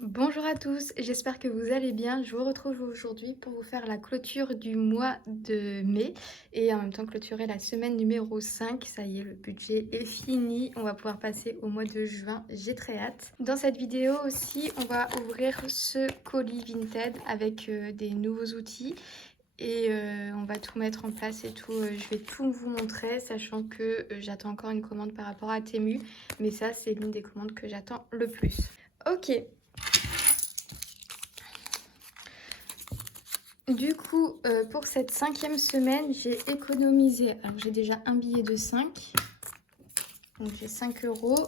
Bonjour à tous, j'espère que vous allez bien. Je vous retrouve aujourd'hui pour vous faire la clôture du mois de mai et en même temps clôturer la semaine numéro 5. Ça y est, le budget est fini. On va pouvoir passer au mois de juin. J'ai très hâte. Dans cette vidéo aussi, on va ouvrir ce colis Vinted avec des nouveaux outils. Et on va tout mettre en place et tout. Je vais tout vous montrer, sachant que j'attends encore une commande par rapport à Temu. Mais ça, c'est l'une des commandes que j'attends le plus. Ok. Du coup, pour cette 5e semaine, j'ai économisé. Alors, j'ai déjà un billet de 5. Donc, j'ai 5 euros.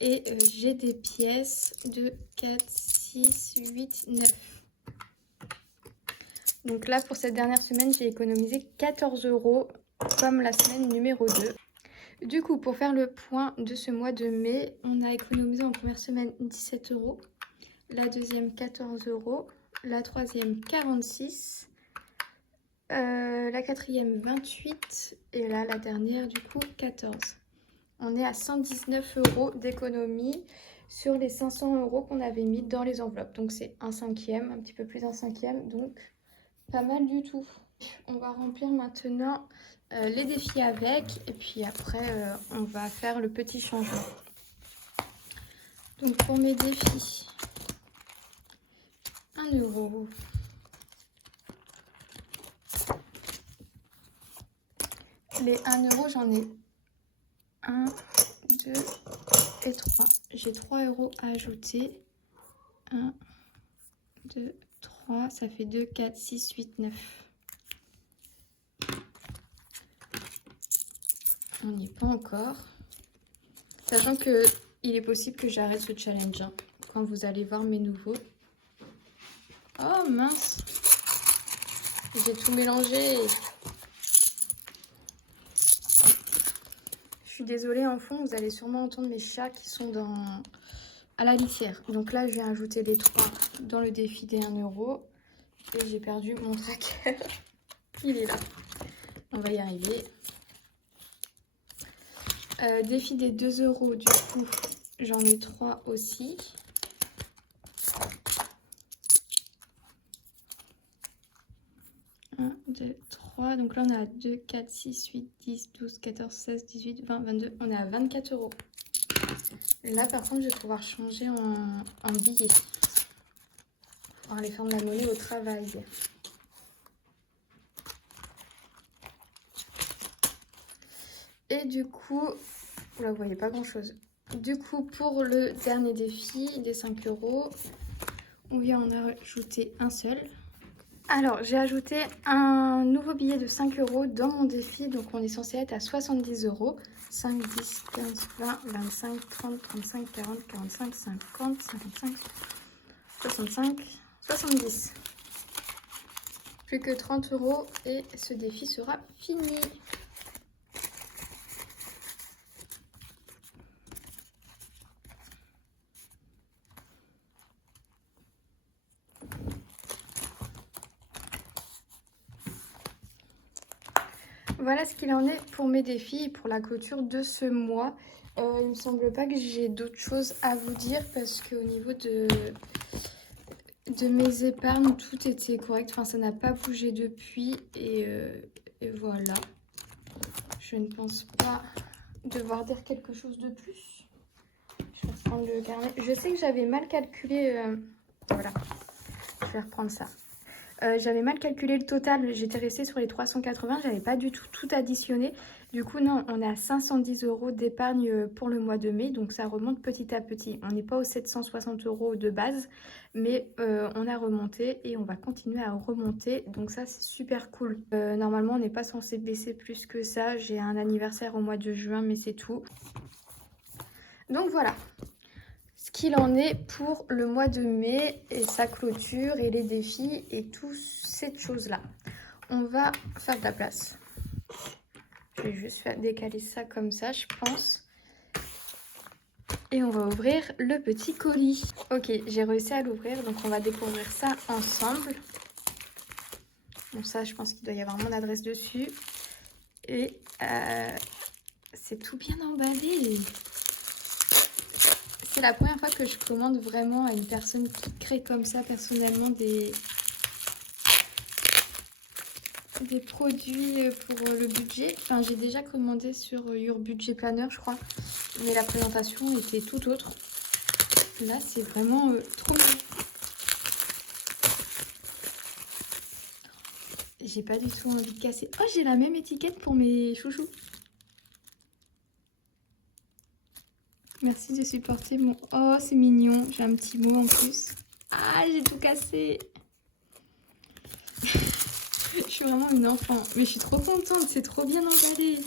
Et j'ai des pièces de 4, 6, 8, 9. Donc là, pour cette dernière semaine, j'ai économisé 14 euros, comme la semaine numéro 2. Du coup, pour faire le point de ce mois de mai, on a économisé en première semaine 17 euros. La deuxième, 14 euros. La troisième, 46. La quatrième 28 et là la dernière du coup 14. On est à 119 euros d'économie sur les 500 euros qu'on avait mis dans les enveloppes. Donc c'est un cinquième, un petit peu plus d'un cinquième, donc pas mal du tout. On va remplir maintenant les défis avec et puis après on va faire le petit changement. Donc pour mes défis, 1 euro. Les 1 euro, j'en ai 1, 2 et 3. J'ai 3 euros à ajouter. 1, 2, 3. Ça fait 2, 4, 6, 8, 9. On n'y est pas encore. Sachant que il est possible que j'arrête ce challenge hein, quand vous allez voir mes nouveaux. Oh mince! J'ai tout mélangé. Je suis désolée en fond, vous allez sûrement entendre mes chats qui sont à la litière. Donc là, je viens ajouter les 3 dans le défi des 1 euro. Et j'ai perdu mon tracker. Il est là. On va y arriver. Défi des 2 euros, du coup, j'en ai 3 aussi. Un, 2, 3. Donc là, on a 2, 4, 6, 8, 10, 12, 14, 16, 18, 20, 22. On est à 24 euros. Là, par contre, je vais pouvoir changer en billets. Pour aller faire de la monnaie au travail. Et du coup, là, vous voyez pas grand-chose. Du coup, pour le dernier défi des 5 euros, on vient en ajouter un seul. Alors, j'ai ajouté un nouveau billet de 5 euros dans mon défi. Donc, on est censé être à 70 euros. 5, 10, 15, 20, 25, 30, 35, 40, 45, 50, 55, 65, 70. Plus que 30 euros et ce défi sera fini. Voilà ce qu'il en est pour mes défis et pour la clôture de ce mois. Il me semble pas que j'ai d'autres choses à vous dire parce qu'au niveau de mes épargnes, tout était correct. Enfin, ça n'a pas bougé depuis et voilà. Je ne pense pas devoir dire quelque chose de plus. Je vais reprendre le carnet. Je sais que j'avais mal calculé. Voilà, je vais reprendre ça. J'avais mal calculé le total, j'étais restée sur les 380, j'avais pas du tout additionné. Du coup, non, on est à 510 euros d'épargne pour le mois de mai, donc ça remonte petit à petit. On n'est pas aux 760 euros de base, mais on a remonté et on va continuer à remonter, donc ça c'est super cool. Normalement, on n'est pas censé baisser plus que ça. J'ai un anniversaire au mois de juin, mais c'est tout. Donc voilà ce qu'il en est pour le mois de mai et sa clôture et les défis et toutes ces choses-là. On va faire de la place. Je vais juste décaler ça comme ça, je pense. Et on va ouvrir le petit colis. Ok, j'ai réussi à l'ouvrir, donc on va découvrir ça ensemble. Bon, ça, je pense qu'il doit y avoir mon adresse dessus. Et c'est tout bien emballé. c'est la première fois que je commande vraiment à une personne qui crée comme ça personnellement des produits pour le budget. Enfin, j'ai déjà commandé sur Your Budget Planner, je crois. Mais la présentation était tout autre. Là, c'est vraiment trop bien. J'ai pas du tout envie de casser. Oh, j'ai la même étiquette pour mes chouchous. Merci de supporter mon... Oh, c'est mignon. J'ai un petit mot en plus. Ah, j'ai tout cassé. Je suis vraiment une enfant. Mais je suis trop contente. C'est trop bien emballé.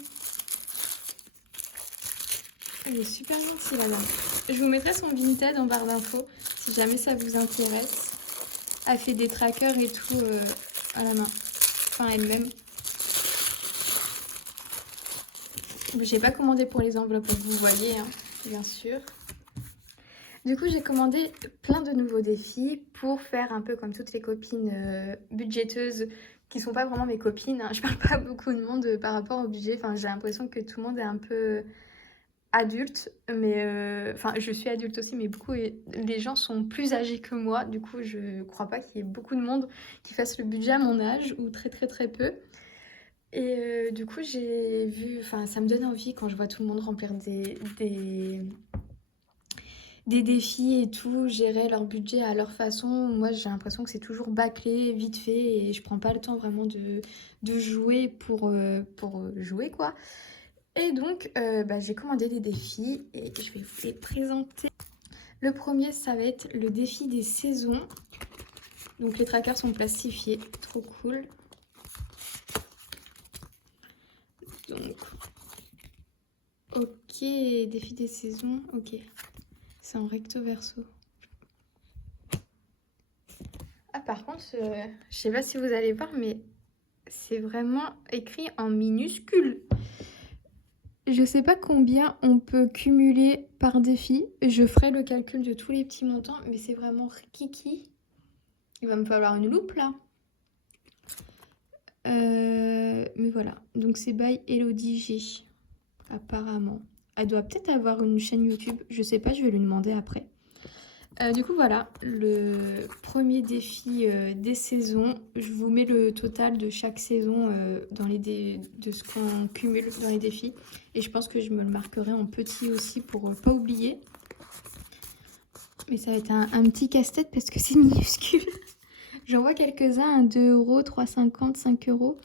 Elle est super gentille, la main. Je vous mettrai son Vinted en barre d'infos si jamais ça vous intéresse. Elle fait des trackers et tout à la main. Enfin, elle-même. J'ai pas commandé pour les enveloppes, vous voyez, hein, bien sûr. Du coup, j'ai commandé plein de nouveaux défis pour faire un peu comme toutes les copines budgéteuses qui sont pas vraiment mes copines. Hein. Je parle pas beaucoup de monde par rapport au budget. Enfin, j'ai l'impression que tout le monde est un peu adulte, mais enfin, je suis adulte aussi, mais beaucoup les gens sont plus âgés que moi. Du coup, je crois pas qu'il y ait beaucoup de monde qui fasse le budget à mon âge ou très très très peu. Et du coup, j'ai vu, enfin, ça me donne envie quand je vois tout le monde remplir des défis et tout, gérer leur budget à leur façon. Moi, j'ai l'impression que c'est toujours bâclé, vite fait, et je prends pas le temps vraiment de jouer pour jouer, quoi. Et donc, j'ai commandé des défis et je vais vous les présenter. Le premier, ça va être le défi des saisons. Donc, les trackers sont plastifiés, trop cool. Donc, ok, défi des saisons, ok. C'est en recto verso. Ah, par contre, je sais pas si vous allez voir, mais c'est vraiment écrit en minuscule. Je sais pas combien on peut cumuler par défi. Je ferai le calcul de tous les petits montants, mais c'est vraiment kiki. Il va me falloir une loupe là. Mais voilà, donc c'est by Elodie G, apparemment. Elle doit peut-être avoir une chaîne YouTube, je sais pas, je vais lui demander après. Du coup voilà, le premier défi des saisons. Je vous mets le total de chaque saison de ce qu'on cumule dans les défis. Et je pense que je me le marquerai en petit aussi pour pas oublier. Mais ça va être un petit casse-tête parce que c'est minuscule. J'en vois quelques-uns à 2 €, 3,50 €, 5 €.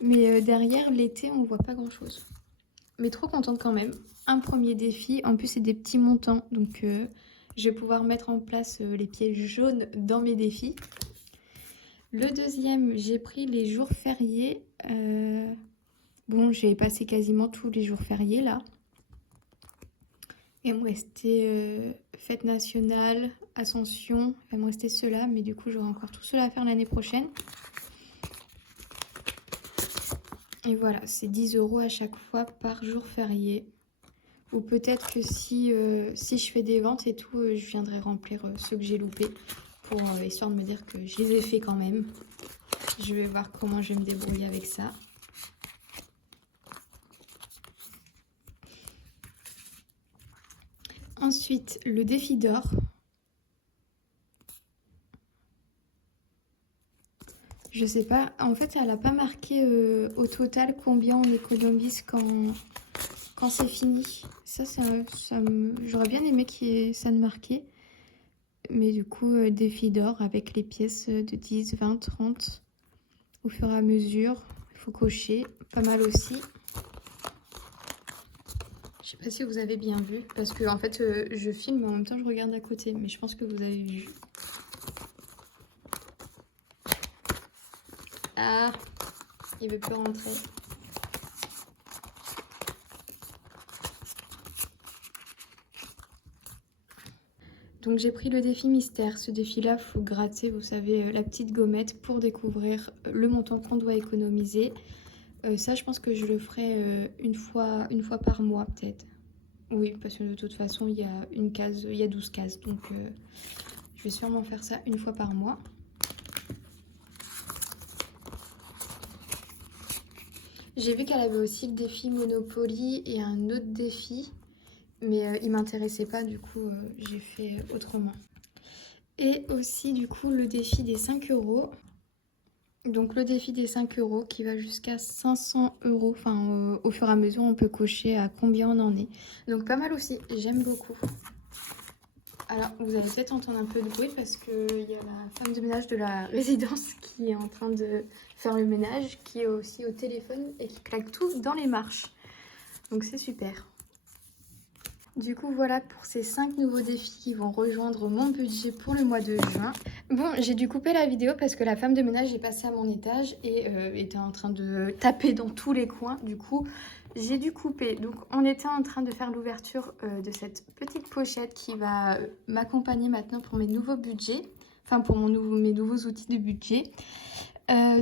Mais derrière, l'été, on voit pas grand-chose. Mais trop contente quand même. Un premier défi. En plus, c'est des petits montants. Donc, je vais pouvoir mettre en place les pièges jaunes dans mes défis. Le deuxième, j'ai pris les jours fériés. Bon, j'ai passé quasiment tous les jours fériés là. Il va me rester fête nationale, Ascension. Il va me rester ceux-là. Mais du coup, j'aurai encore tout cela à faire l'année prochaine. Et voilà, c'est 10 € à chaque fois par jour férié. Ou peut-être que si je fais des ventes et tout, je viendrai remplir ceux que j'ai loupés. Pour histoire de me dire que je les ai fait quand même. Je vais voir comment je vais me débrouiller avec ça. Ensuite, le défi d'or. Je sais pas, en fait, elle n'a pas marqué au total combien on économise quand c'est fini. J'aurais bien aimé qu'il y ait ça de marqué. Mais du coup, défi d'or avec les pièces de 10, 20, 30 au fur et à mesure. Il faut cocher, pas mal aussi. Je sais pas si vous avez bien vu, parce que en fait, je filme mais en même temps je regarde à côté. Mais je pense que vous avez vu. Ah, il veut plus rentrer. Donc j'ai pris le défi mystère. Ce défi-là, il faut gratter, vous savez, la petite gommette pour découvrir le montant qu'on doit économiser. Ça, je pense que je le ferai une fois par mois peut-être. Oui, parce que de toute façon, il y a une case, il y a 12 cases. Donc je vais sûrement faire ça une fois par mois. J'ai vu qu'elle avait aussi le défi Monopoly et un autre défi. mais il m'intéressait pas, du coup j'ai fait autrement. Et aussi du coup le défi des 5 euros. Donc le défi des 5 euros qui va jusqu'à 500 euros. Enfin au fur et à mesure on peut cocher à combien on en est. Donc pas mal aussi, j'aime beaucoup. Alors vous allez peut-être entendre un peu de bruit parce qu'il y a la femme de ménage de la résidence qui est en train de faire le ménage, qui est aussi au téléphone et qui claque tout dans les marches. Donc c'est super. Du coup voilà pour ces 5 nouveaux défis qui vont rejoindre mon budget pour le mois de juin. Bon, j'ai dû couper la vidéo parce que la femme de ménage est passée à mon étage et était en train de taper dans tous les coins. Du coup, j'ai dû couper. Donc on était en train de faire l'ouverture de cette petite pochette qui va m'accompagner maintenant pour mes nouveaux budgets. Enfin pour mes nouveaux outils de budget.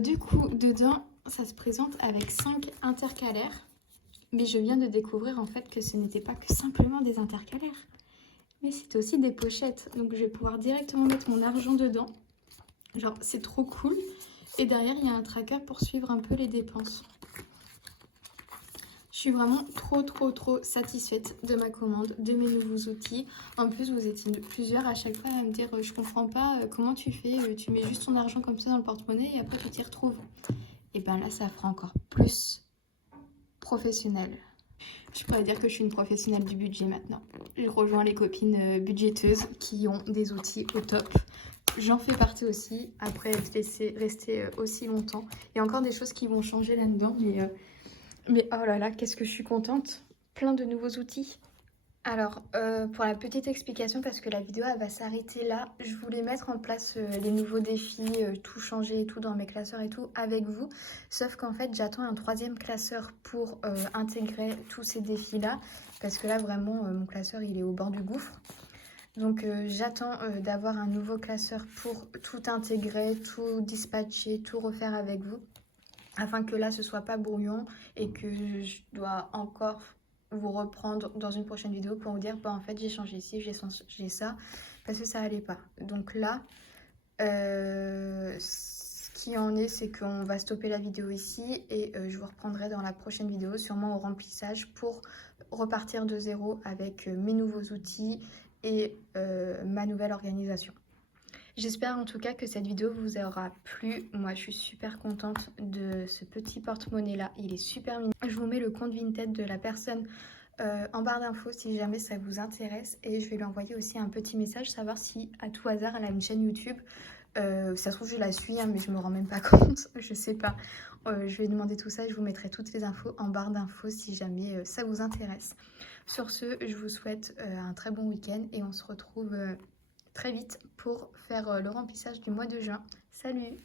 Du coup, dedans, ça se présente avec 5 intercalaires. Mais je viens de découvrir en fait que ce n'était pas que simplement des intercalaires, mais c'est aussi des pochettes. Donc je vais pouvoir directement mettre mon argent dedans. Genre c'est trop cool. Et derrière il y a un tracker pour suivre un peu les dépenses. Je suis vraiment trop satisfaite de ma commande, de mes nouveaux outils. En plus vous étiez plusieurs à chaque fois à me dire je comprends pas comment tu fais, tu mets juste ton argent comme ça dans le porte-monnaie et après tu t'y retrouves. Et ben là ça fera encore plus professionnel. Je pourrais dire que je suis une professionnelle du budget maintenant. Je rejoins les copines budgéteuses qui ont des outils au top. J'en fais partie aussi, après être laissée rester aussi longtemps. Il y a encore des choses qui vont changer là-dedans, mais oh là là, qu'est-ce que je suis contente. Plein de nouveaux outils. Alors, pour la petite explication, parce que la vidéo elle va s'arrêter là, je voulais mettre en place les nouveaux défis, tout changer et tout dans mes classeurs et tout avec vous. Sauf qu'en fait, j'attends un 3e classeur pour intégrer tous ces défis-là. Parce que là, vraiment, mon classeur, il est au bord du gouffre. Donc, j'attends d'avoir un nouveau classeur pour tout intégrer, tout dispatcher, tout refaire avec vous. Afin que là, ce soit pas brouillon et que je dois encore vous reprendre dans une prochaine vidéo pour vous dire bah en fait j'ai changé ici, j'ai ça parce que ça allait pas. Donc là ce qui en est c'est qu'on va stopper la vidéo ici et je vous reprendrai dans la prochaine vidéo sûrement au remplissage pour repartir de zéro avec mes nouveaux outils et ma nouvelle organisation. J'espère en tout cas que cette vidéo vous aura plu. Moi je suis super contente de ce petit porte-monnaie là, il est super mignon. Je vous mets le compte Vinted de la personne en barre d'infos si jamais ça vous intéresse. Et je vais lui envoyer aussi un petit message, savoir si à tout hasard elle a une chaîne YouTube. Ça se trouve je la suis hein, mais je me rends même pas compte, je sais pas. Je vais demander tout ça et je vous mettrai toutes les infos en barre d'infos si jamais ça vous intéresse. Sur ce, je vous souhaite un très bon week-end et on se retrouve très vite pour faire le remplissage du mois de juin. Salut!